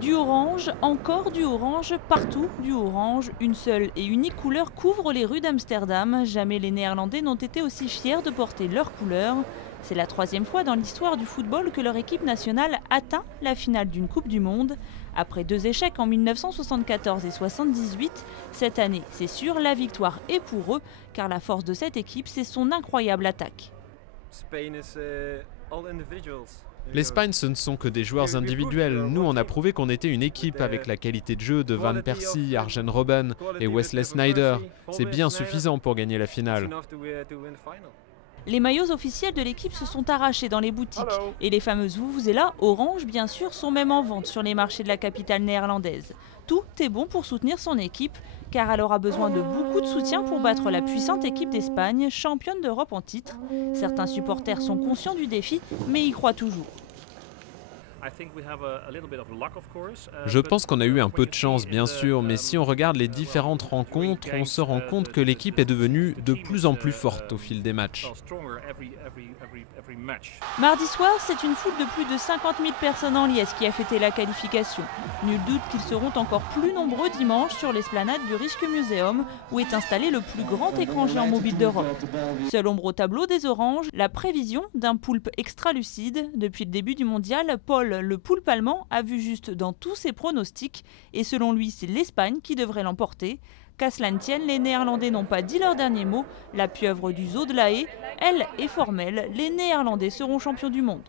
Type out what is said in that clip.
Du orange, encore du orange, partout du orange. Une seule et unique couleur couvre les rues d'Amsterdam. Jamais les Néerlandais n'ont été aussi fiers de porter leur couleur. C'est la troisième fois dans l'histoire du football que leur équipe nationale atteint la finale d'une Coupe du Monde. Après 2 échecs en 1974 et 1978, cette année, c'est sûr, la victoire est pour eux, car la force de cette équipe, c'est son incroyable attaque. L'Espagne, ce ne sont que des joueurs individuels. Nous, on a prouvé qu'on était une équipe avec la qualité de jeu de Van Persie, Arjen Robben et Wesley Sneijder. C'est bien suffisant pour gagner la finale. Les maillots officiels de l'équipe se sont arrachés dans les boutiques. Et les fameuses vuvuzelas orange, bien sûr, sont même en vente sur les marchés de la capitale néerlandaise. Tout est bon pour soutenir son équipe, car elle aura besoin de beaucoup de soutien pour battre la puissante équipe d'Espagne, championne d'Europe en titre. Certains supporters sont conscients du défi, mais y croient toujours. Je pense qu'on a eu un peu de chance, bien sûr, mais si on regarde les différentes rencontres, on se rend compte que l'équipe est devenue de plus en plus forte au fil des matchs. Mardi soir, c'est une foule de plus de 50 000 personnes en liesse qui a fêté la qualification. Nul doute qu'ils seront encore plus nombreux dimanche sur l'esplanade du Rijksmuseum, où est installé le plus grand écran géant mobile d'Europe. Seule ombre au tableau des oranges, la prévision d'un poulpe extra-lucide. Depuis le début du mondial, Paul, le poulpe allemand, a vu juste dans tous ses pronostics, et selon lui, c'est l'Espagne qui devrait l'emporter. Qu'à cela ne tienne, les Néerlandais n'ont pas dit leur dernier mot. La pieuvre du zoo de la Haye, elle, est formelle. Les Néerlandais seront champions du monde.